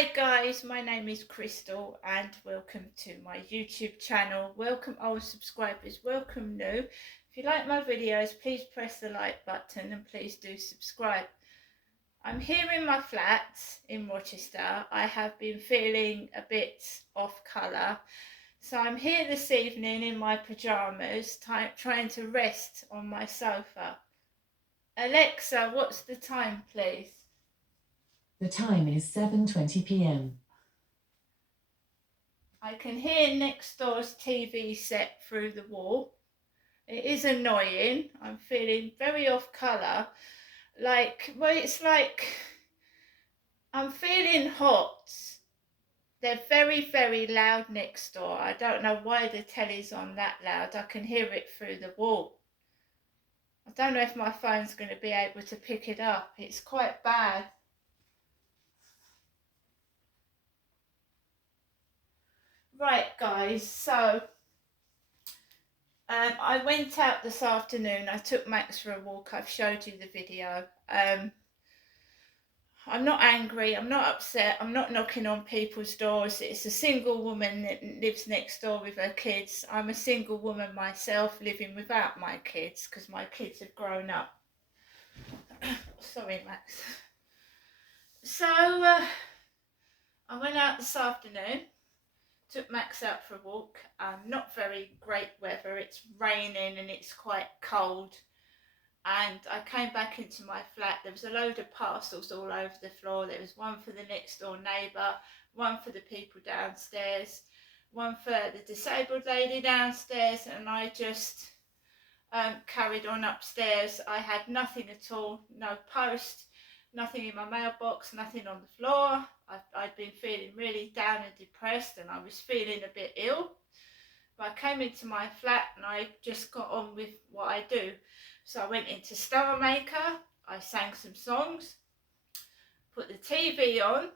Hi guys, my name is Crystal and welcome to my YouTube channel. Welcome old subscribers, welcome new. If you like my videos, please press the like button and please do subscribe. I'm here in my flat in Rochester. I have been feeling a bit off colour. So I'm here this evening in my pyjamas trying to rest on my sofa. Alexa, what's the time please? The time is 7:20 p.m. I can hear next door's TV set through the wall. It is annoying. I'm feeling very off colour. It's like I'm feeling hot. They're very, very loud next door. I don't know why the telly's on that loud. I can hear it through the wall. I don't know if my phone's going to be able to pick it up. It's quite bad. Right, guys, so I went out this afternoon. I took Max for a walk. I've showed you the video. I'm not angry. I'm not upset. I'm not knocking on people's doors. It's a single woman that lives next door with her kids. I'm a single woman myself living without my kids because my kids have grown up. Sorry, Max. So I went out this afternoon. Took Max out for a walk. Not very great weather. It's raining and it's quite cold. And I came back into my flat. There was a load of parcels all over the floor. There was one for the next door neighbour, one for the people downstairs, one for the disabled lady downstairs, and I just carried on upstairs. I had nothing at all, no post, nothing in my mailbox, nothing on the floor. I'd been feeling really down and depressed and I was feeling a bit ill. But I came into my flat and I just got on with what I do. So I went into Star Maker, I sang some songs, put the TV on,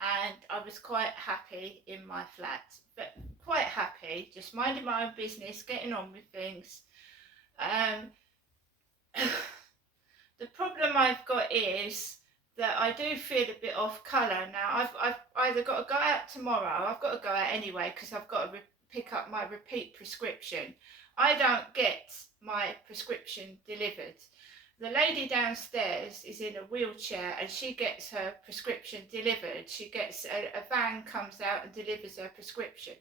and I was quite happy in my flat. But quite happy, just minding my own business, getting on with things. The problem I've got is that I do feel a bit off colour now. I've either got to go out tomorrow. I've got to go out anyway because I've got to pick up my repeat prescription. I don't get my prescription delivered. The lady downstairs is in a wheelchair and she gets her prescription delivered. She gets a van comes out and delivers her prescription.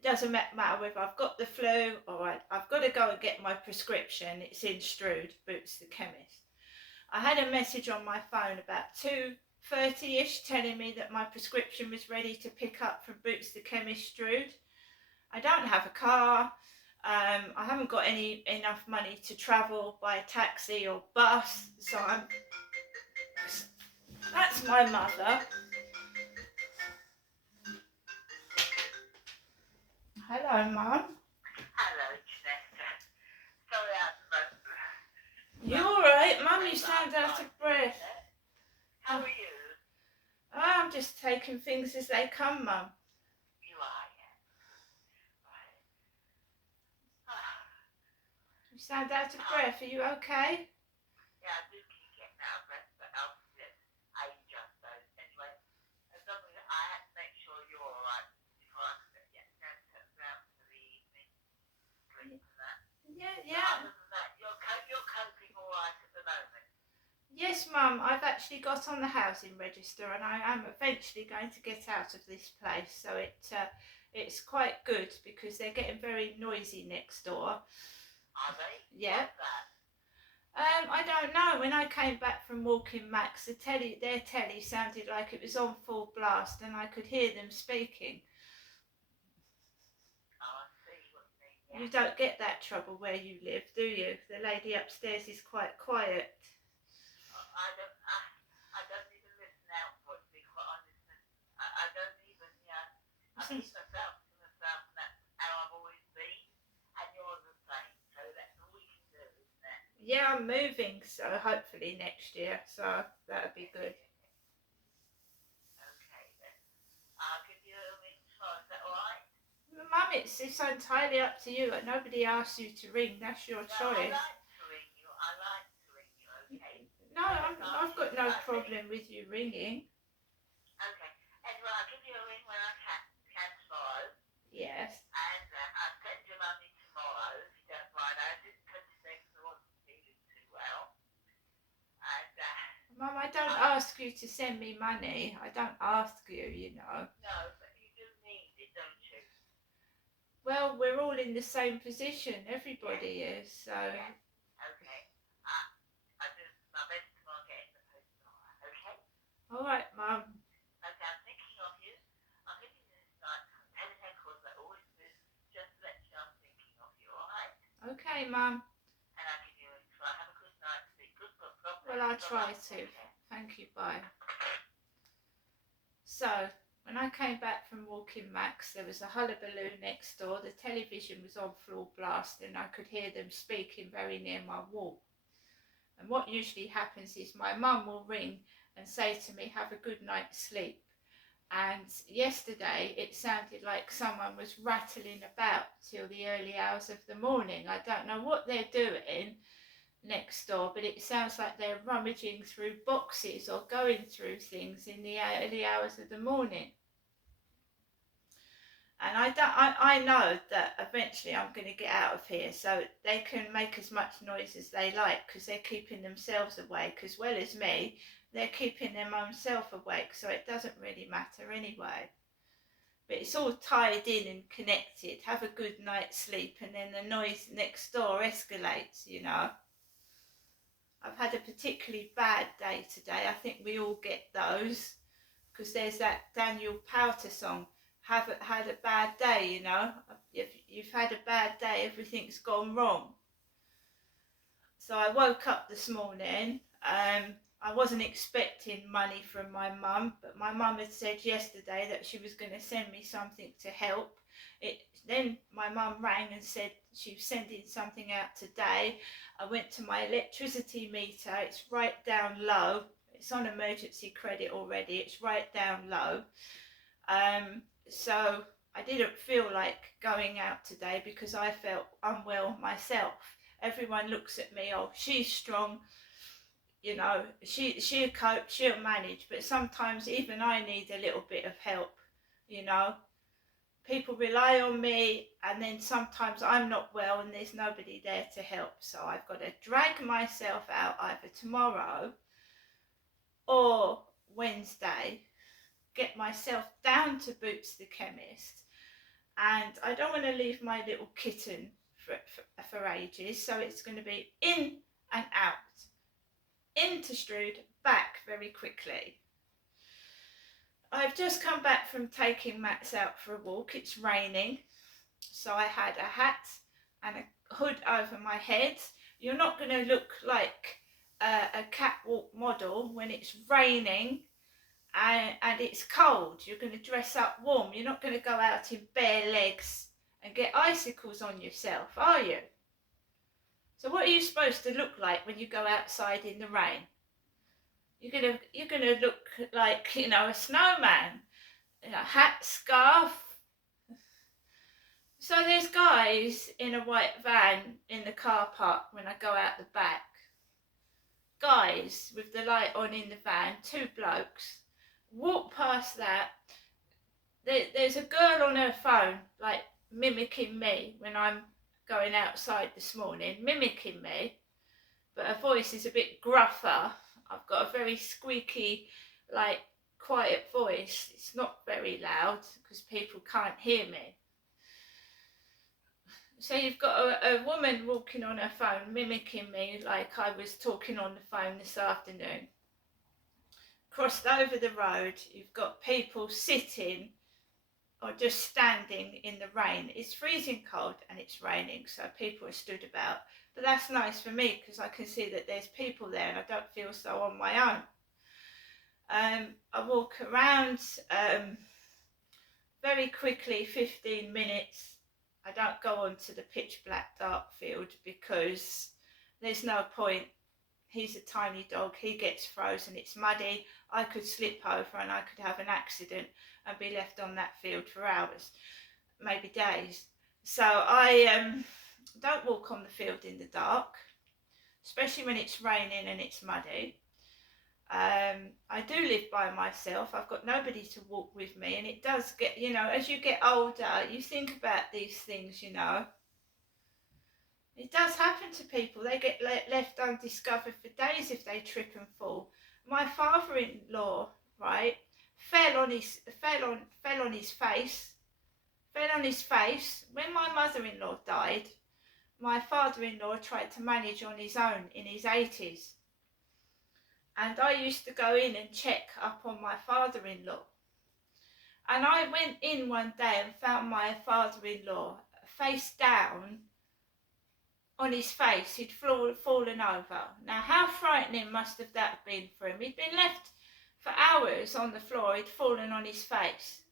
It doesn't matter whether I've got the flu or I've got to go and get my prescription. It's in Strood, Boots the chemist. I had a message on my phone about 2:30ish telling me that my prescription was ready to pick up from Boots the chemist, Strood. I don't have a car. I haven't got enough money to travel by a taxi or bus, so that's my mother. Hello, Mum. Hello, Janetta. Sorry I'm You alright, Mum? You sound out of breath. How are you? Oh, I'm just taking things as they come, Mum. You are, yeah. Right. You sound out of breath. Are you okay? Yeah, I do keep getting out of breath, but obviously I just so anyway, as long as I had to make sure you're alright before I could get down for the evening sleep and that. Yeah. But other than that, you're coping alright at the moment. Yes, Mum, I've actually got on the housing register and I am eventually going to get out of this place. So it's quite good because they're getting very noisy next door. Are they? Yeah. What's that? I don't know. When I came back from walking Max, their telly sounded like it was on full blast and I could hear them speaking. Oh, I see what you mean, yeah. You don't get that trouble where you live, do you? The lady upstairs is quite quiet. I don't even listen out for it, to be quite honest. I don't even, I keep myself to myself, and that's how I've always been, and you're the same, so that's all we can do, isn't it? Yeah, I'm moving, so hopefully next year, so that'll be good. Okay, then. I'll give you a ring tomorrow, is that alright? Mum, it's entirely up to you. Nobody asks you to ring, that's your choice. I like to ring you, okay? No, I've got no problem with you ringing. you to send me money. I don't ask you, you know. No, but you do need it, don't you? Well, we're all in the same position. Everybody is. So. Yeah. Okay. I do my best tomorrow getting the post tomorrow, okay? All right, Mum. Okay, I'm thinking of you. I'm thinking this night, and the headquarters I always do, just to let you know I'm thinking of you, alright? Okay, Mum. And I'll give you a try. Have a good night, sleep. Good, God Well, bless. I'll try to. Thank you. Bye. So, when I came back from walking Max, there was a hullabaloo next door. The television was on full blast and I could hear them speaking very near my wall. And what usually happens is my mum will ring and say to me, have a good night's sleep. And yesterday it sounded like someone was rattling about till the early hours of the morning. I don't know what they're doing next door, but it sounds like they're rummaging through boxes or going through things in the early hours of the morning. And I know that eventually I'm going to get out of here, so they can make as much noise as they like, because they're keeping themselves awake as well as me. They're keeping their own self awake, so it doesn't really matter anyway. But it's all tied in and connected. Have a good night's sleep, and then the noise next door escalates, you know. I've had a particularly bad day today. I think we all get those, because there's that Daniel Powter song, had a bad day, you know. If you've had a bad day, everything's gone wrong. So I woke up this morning. I wasn't expecting money from my mum, but my mum had said yesterday that she was going to send me something to help. Then my mum rang and said she was sending something out today. I went to my electricity meter. It's right down low. It's on emergency credit already. It's right down low. So I didn't feel like going out today because I felt unwell myself. Everyone looks at me, oh, she's strong, you know, she'll cope, she'll manage, but sometimes even I need a little bit of help, you know. People rely on me, and then sometimes I'm not well and there's nobody there to help, so I've got to drag myself out either tomorrow or Wednesday, get myself down to Boots the chemist, and I don't want to leave my little kitten for ages, so it's going to be in and out, into Strood, back very quickly. I've just come back from taking Max out for a walk. It's raining, so I had a hat and a hood over my head. You're not going to look like a catwalk model when it's raining and it's cold. You're going to dress up warm. You're not going to go out in bare legs and get icicles on yourself, are you? So what are you supposed to look like when you go outside in the rain? You're gonna look like, you know, a snowman, you know, hat, scarf. So there's guys in a white van in the car park when I go out the back. Guys with the light on in the van, two blokes. Walk past that. There's a girl on her phone, like mimicking me when I'm going outside this morning, mimicking me, but her voice is a bit gruffer. I've got a very squeaky, like, quiet voice. It's not very loud because people can't hear me. So you've got a woman walking on her phone mimicking me like I was talking on the phone this afternoon. Crossed over the road, you've got people sitting or just standing in the rain. It's freezing cold and it's raining, so people are stood about. But that's nice for me because I can see that there's people there and I don't feel so on my own. I walk around very quickly, 15 minutes. I don't go onto the pitch black dark field because there's no point. He's a tiny dog, he gets frozen, it's muddy. I could slip over and I could have an accident and be left on that field for hours, maybe days. So I don't walk on the field in the dark, especially when it's raining and it's muddy. I do live by myself. I've got nobody to walk with me, and it does get, you know, as you get older, you think about these things, you know. It does happen to people. They get left undiscovered for days if they trip and fall. my father-in-law, right, fell on his face. When my mother-in-law died, my father-in-law tried to manage on his own in his 80s. And I used to go in and check up on my father-in-law. And I went in one day and found my father-in-law face down on his face. He'd fallen over. Now, how frightening must have that been for him? He'd been left for hours on the floor. He'd fallen on his face.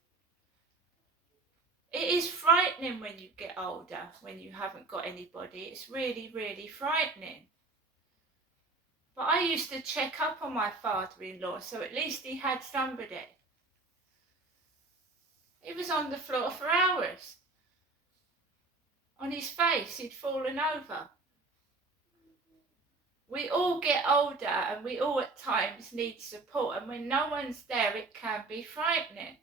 It is frightening when you get older, when you haven't got anybody. It's really, really frightening. But I used to check up on my father-in-law, so at least he had somebody. He was on the floor for hours. On his face, he'd fallen over. We all get older and we all at times need support, and when no one's there, it can be frightening.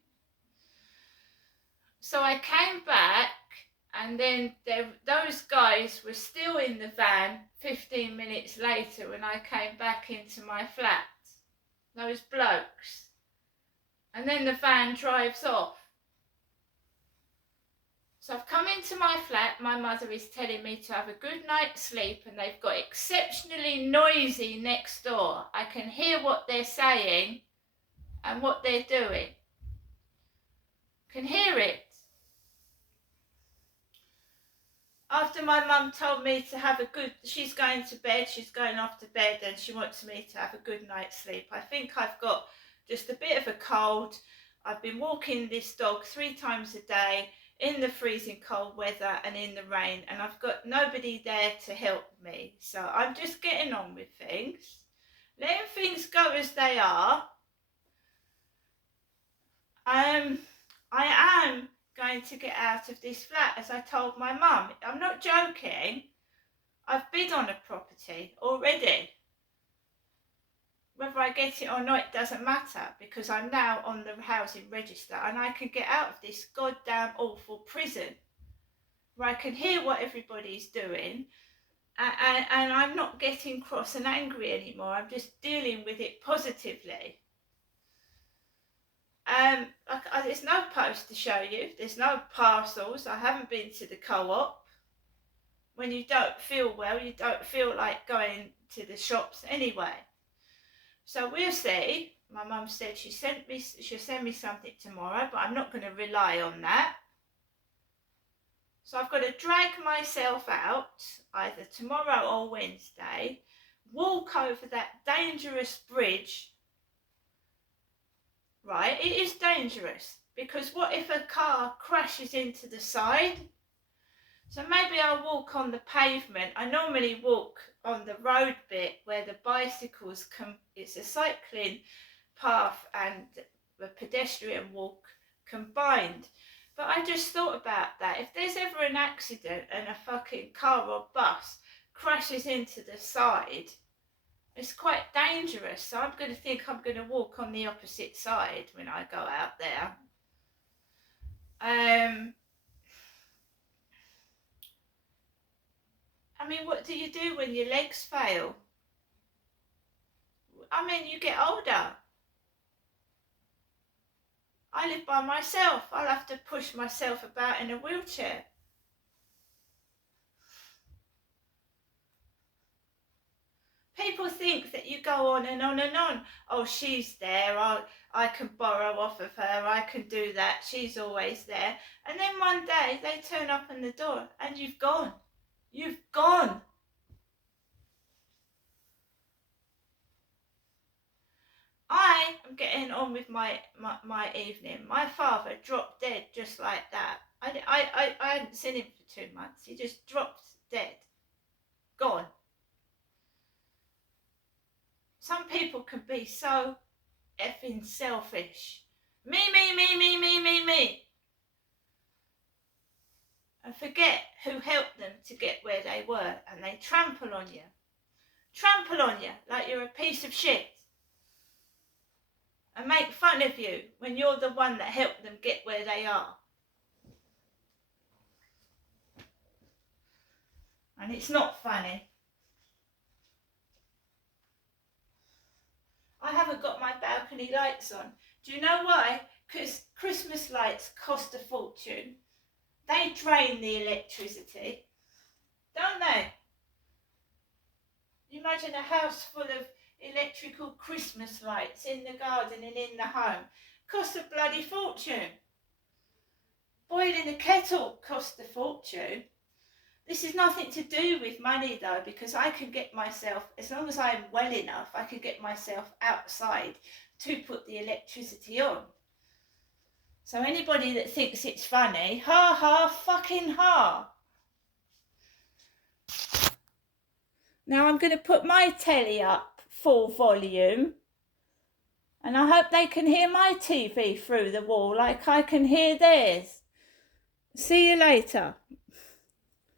So I came back, and then those guys were still in the van 15 minutes later when I came back into my flat. Those blokes. And then the van drives off. So I've come into my flat, my mother is telling me to have a good night's sleep, and they've got exceptionally noisy next door. I can hear what they're saying and what they're doing. Can hear it. After my mum told me to have she's going to bed, she's going off to bed, and she wants me to have a good night's sleep. I think I've got just a bit of a cold. I've been walking this dog 3 times a day in the freezing cold weather and in the rain, and I've got nobody there to help me. So I'm just getting on with things, letting things go as they are. I am going to get out of this flat, as I told my mum. I'm not joking. I've bid on a property already. Whether I get it or not, it doesn't matter, because I'm now on the housing register and I can get out of this goddamn awful prison where I can hear what everybody's doing, and I'm not getting cross and angry anymore. I'm just dealing with it positively. There's no post to show you. There's no parcels. I haven't been to the co-op. When you don't feel well, you don't feel like going to the shops anyway. So we'll see. My mum said she'll send me something tomorrow, but I'm not going to rely on that. So I've got to drag myself out either tomorrow or Wednesday, walk over that dangerous bridge. Right, it is dangerous, because what if a car crashes into the side? So maybe I'll walk on the pavement. I normally walk on the road bit where the bicycles it's a cycling path and a pedestrian walk combined. But I just thought about that. If there's ever an accident and a fucking car or bus crashes into the side, it's quite dangerous. So I'm going to walk on the opposite side when I go out there. I mean, what do you do when your legs fail? I mean, you get older. I live by myself. I'll have to push myself about in a wheelchair. People think that you go on and on and on. Oh, she's there. I can borrow off of her. I can do that. She's always there. And then one day they turn up on the door and you've gone. You've gone. I am getting on with my evening. My father dropped dead just like that. I hadn't seen him for 2 months. He just dropped dead. Gone. Some people can be so effing selfish. Me. And forget who helped them to get where they were, and they trample on you. Trample on you like you're a piece of shit. And make fun of you when you're the one that helped them get where they are. And it's not funny. I have balcony lights on. Do you know why? Because Christmas lights cost a fortune. They drain the electricity, don't they? You imagine a house full of electrical Christmas lights in the garden and in the home. Costs a bloody fortune. Boiling a kettle costs a fortune. This is nothing to do with money though, because I can get myself, as long as I'm well enough, I can get myself outside to put the electricity on. So anybody that thinks it's funny, ha ha fucking ha. Now I'm going to put my telly up full volume, and I hope they can hear my TV through the wall like I can hear theirs. See you later.